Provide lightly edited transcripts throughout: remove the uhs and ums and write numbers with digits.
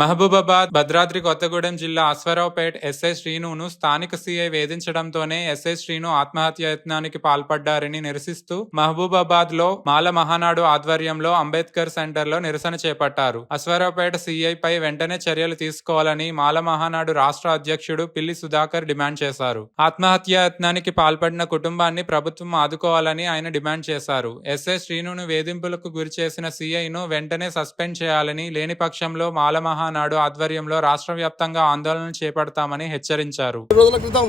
మహబూబాబాద్, భద్రాద్రి కొత్తగూడెం జిల్లా అశ్వారావుపేట్ ఎస్ఐ శ్రీనును స్థానిక CI వేధించడంతోనే SI Srinu ఆత్మహత్యాయత్నానికి పాల్పడ్డారని నిరసిస్తూ మహబూబాబాద్ లో మాల మహానాడు ఆధ్వర్యంలో అంబేద్కర్ సెంటర్ లో నిరసన చేపట్టారు. అశ్వారావుపేట సీఐపై వెంటనే చర్యలు తీసుకోవాలని మాల మహానాడు రాష్ట్ర అధ్యక్షుడు పిల్లి సుధాకర్ డిమాండ్ చేశారు. ఆత్మహత్యాయత్నానికి పాల్పడిన కుటుంబాన్ని ప్రభుత్వం ఆదుకోవాలని ఆయన డిమాండ్ చేశారు. ఎస్ఐ శ్రీనును వేధింపులకు గురిచేసిన సీఐను వెంటనే సస్పెండ్ చేయాలని, లేని పక్షంలో మాల మహానాడు ఆధ్వర్యంలో రాష్ట్ర వ్యాప్తంగా ఆందోళన చేపడతామని హెచ్చరించారు. రోజుల క్రితం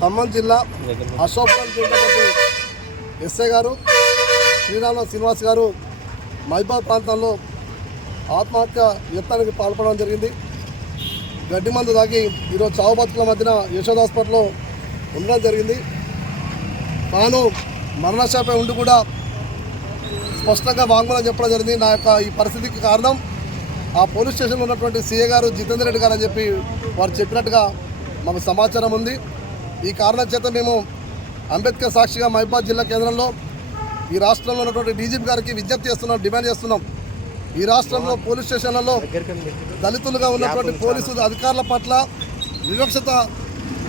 ఖమ్మం జిల్లా అశోక్పేట ఎస్ఐ గారు శ్రీనివాస్ గారు మైబాద్ ప్రాంతంలో ఆత్మహత్య యత్నానికి పాల్పడడం జరిగింది. గడ్డి మందు తాగి ఈరోజు చావు బతుకుల మధ్యన యశోద హాస్పిటల్లో ఉండడం జరిగింది. తాను మరణశాపై ఉండి కూడా స్పష్టంగా వాంగ్మూలం చెప్పడం జరిగింది. నా యొక్క ఈ పరిస్థితికి కారణం ఆ పోలీస్ స్టేషన్లో ఉన్నటువంటి సీఏ గారు జితేందర్ రెడ్డి గారు అని చెప్పి వారు చెప్పినట్టుగా మాకు సమాచారం ఉంది. ఈ కారణం చేత మేము అంబేద్కర్ సాక్షిగా మహబూబాబాద్ జిల్లా కేంద్రంలో ఈ రాష్ట్రంలో ఉన్నటువంటి డీజీపీ గారికి విజ్ఞప్తి చేస్తున్నాం, డిమాండ్ చేస్తున్నాం. ఈ రాష్ట్రంలో పోలీస్ స్టేషన్లలో దళితులుగా ఉన్నటువంటి పోలీసు అధికారుల పట్ల వివక్షత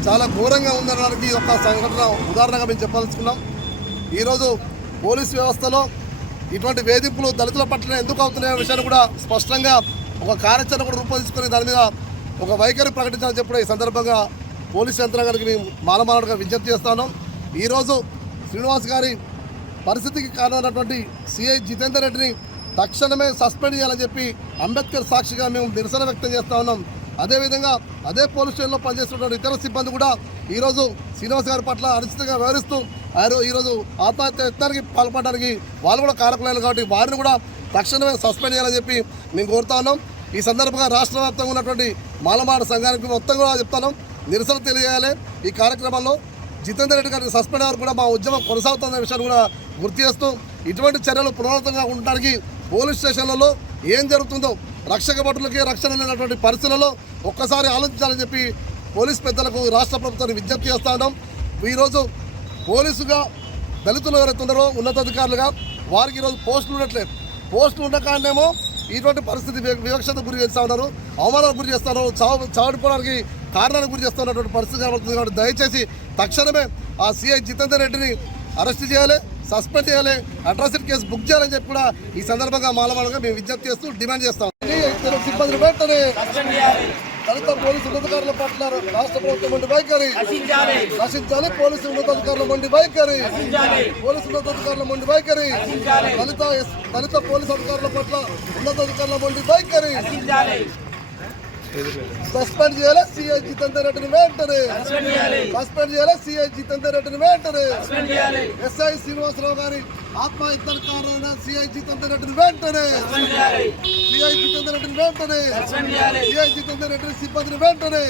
చాలా ఘోరంగా ఉందనడానికి ఒక సంఘటన ఉదాహరణగా మేము చెప్పాల్సుకున్నాం. ఈరోజు పోలీసు వ్యవస్థలో ఇటువంటి వేధింపులు దళితుల పట్ల ఎందుకు అవుతున్నాయనే విషయాన్ని కూడా స్పష్టంగా ఒక కార్యాచరణ కూడా రూపొందించుకొని దాని మీద ఒక వైఖరి ప్రకటించాలని చెప్పి ఈ సందర్భంగా పోలీసు యంత్రాంగానికి మేము మాలమాలగా విజ్ఞప్తి చేస్తాను. ఈరోజు శ్రీనివాస్ గారి పరిస్థితికి కారణమైనటువంటి సిఐ జితేందర్ రెడ్డిని తక్షణమే సస్పెండ్ చేయాలని చెప్పి అంబేద్కర్ సాక్షిగా మేము నిరసన వ్యక్తం చేస్తూ ఉన్నాం. అదేవిధంగా అదే పోలీస్ స్టేషన్లో పనిచేస్తున్నటువంటి ఇతర సిబ్బంది కూడా ఈరోజు శ్రీనివాస్ గారి పట్ల అనుచితంగా వ్యవహరిస్తూ ఈరోజు ఆత్మహత్య యత్నానికి పాల్పడడానికి వాళ్ళు కూడా కారకులైన కాబట్టి వారిని కూడా తక్షణమే సస్పెండ్ చేయాలని చెప్పి మేము కోరుతా ఉన్నాం. ఈ సందర్భంగా రాష్ట్ర వ్యాప్తంగా ఉన్నటువంటి మాలమాడ సంఘానికి మొత్తం కూడా చెప్తాను, నిరసన తెలియజేయాలి. ఈ కార్యక్రమంలో జితేందర్ రెడ్డి గారికి సస్పెండ్ అయ్యారు కూడా మా ఉద్యమం కొనసాగుతున్న విషయాన్ని కూడా గుర్తు చేస్తూ ఇటువంటి చర్యలు పునరావృతంగా ఉండడానికి పోలీస్ స్టేషన్లలో ఏం జరుగుతుందో రక్షక భటులకి రక్షణ లేనటువంటి పరిస్థితులలో ఒక్కసారి ఆలోచించాలని చెప్పి పోలీస్ పెద్దలకు రాష్ట్ర ప్రభుత్వాన్ని విజ్ఞప్తి చేస్తా ఉన్నాం. ఈరోజు పోలీసుగా దళితులు ఎవరైతే ఉన్నారో ఉన్నతాధికారులుగా వారికి ఈరోజు పోస్టులు ఉండట్లేదు. పోస్టులు ఉన్న కారణేమో ఇటువంటి పరిస్థితి వివక్షత గురి చేస్తూ ఉన్నారు, అవమానాలకు గురి చేస్తున్నారు, చావడిపోవడానికి కారణాలకు గురి చేస్తున్నటువంటి పరిస్థితి కనబడుతుంది. కాబట్టి దయచేసి తక్షణమే ఆ సిఐ జితేందర్ రెడ్డిని అరెస్ట్ చేయాలి, సస్పెండ్ చేయాలి, అట్రాసిటీ కేసు బుక్ చేయాలని చెప్పి కూడా ఈ సందర్భంగా మాలమాలగా మేము విజ్ఞప్తి చేస్తూ డిమాండ్ చేస్తాం. సిబ్బంది వెంటనే దళిత పోలీసు ఉన్నతాధికారుల పట్ల రాష్ట్ర ప్రభుత్వం వంటి వైఖరి నశించాలి. పోలీసు ఉన్నతాధికారుల వంటి వైఖరి, పోలీసు ఉన్నతాధికారుల వంటి వైఖరి, దళిత పోలీసు అధికారుల పట్ల ఉన్నతాధికారుల వంటి వైఖరి సస్పెండ్ చేయాలి. సిఐ జితేందర్ రెడ్డిని వెంటనే సస్పెండ్ చేయాలి. సిఐ జితేందర్ రెడ్డిని వెంటనే ఎస్ఐ శ్రీనివాసరావు గారి ఆత్మహత్యకు కారణమైన సిఐ జితేందర్ రెడ్డిని వెంటనే సిఐ జితేందర్ రెడ్డిని వెంటనే సిఐ జితేందర్ రెడ్డి సిబ్బందిని వెంటనే